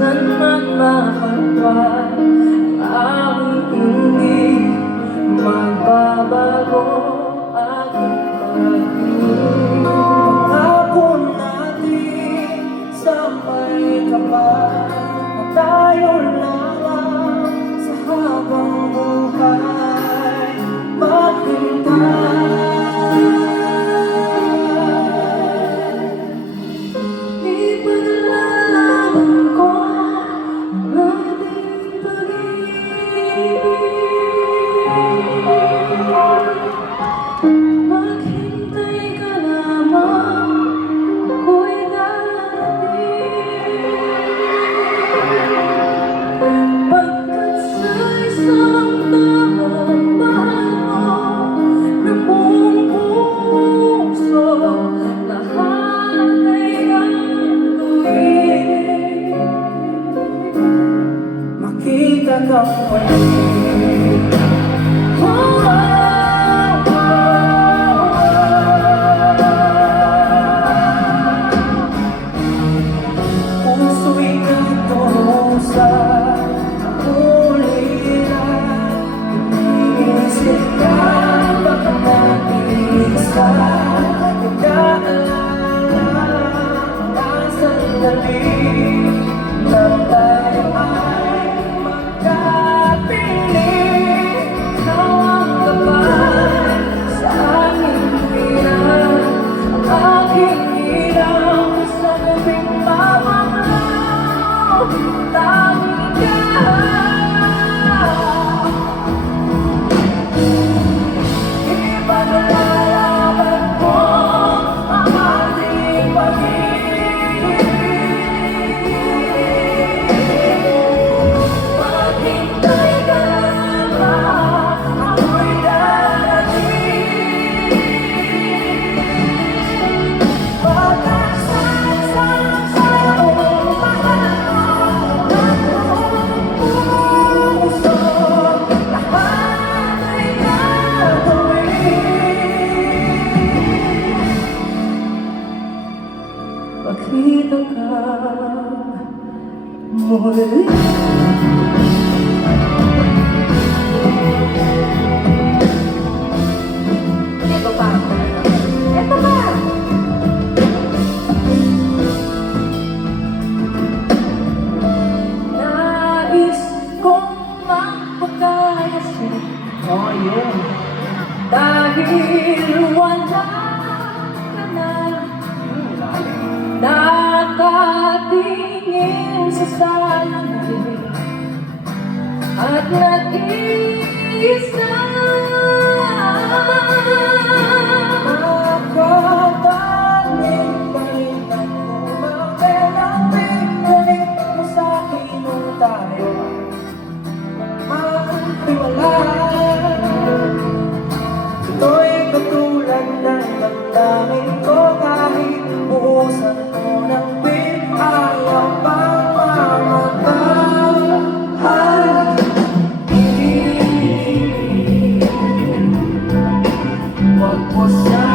minsan man makapal ang hindi magbabago aking pag-ibig. Ako natin sa may kapal na tayo lang sa habang buhay maghintay. Ipaglalaban ko ang ating pag-ibig. Maghintay ka lamang, ako'y darating. Pagkat sa isang taong mahal mo ng buong puso, lahat ay gagawin. Makita kang muli. Puso'y nagdurusa, uliran. Iniisip ka, baka mag-iisa. Nag-aalala ang sandali na tayo ay magkapiling. Ikaw ang kapal sa aking hirap, ang aking hirap sa gabing mamamaw. Tanging ka, ipaglalaban ko ang ating pag-ibig. Maghintay ka lamang, ako'y darating. Pagkat sa isang taong mahal mo ng buong puso, lahat ay gagawin. Makita ka muli. Ito pa. Ito pa. Nais kong magpakayasip, Oh, yun. dahil wala ka na. Nakatingin sa salamin at nag-iisa. Nakataling pa rin ako, mabelang pinalik mo sa'kin nung tayo maghiwalay. Ito'y katulad ng damdamin ko, kahit buhusan mo ng pin, ayaw pang mamatay. Huwag mo sana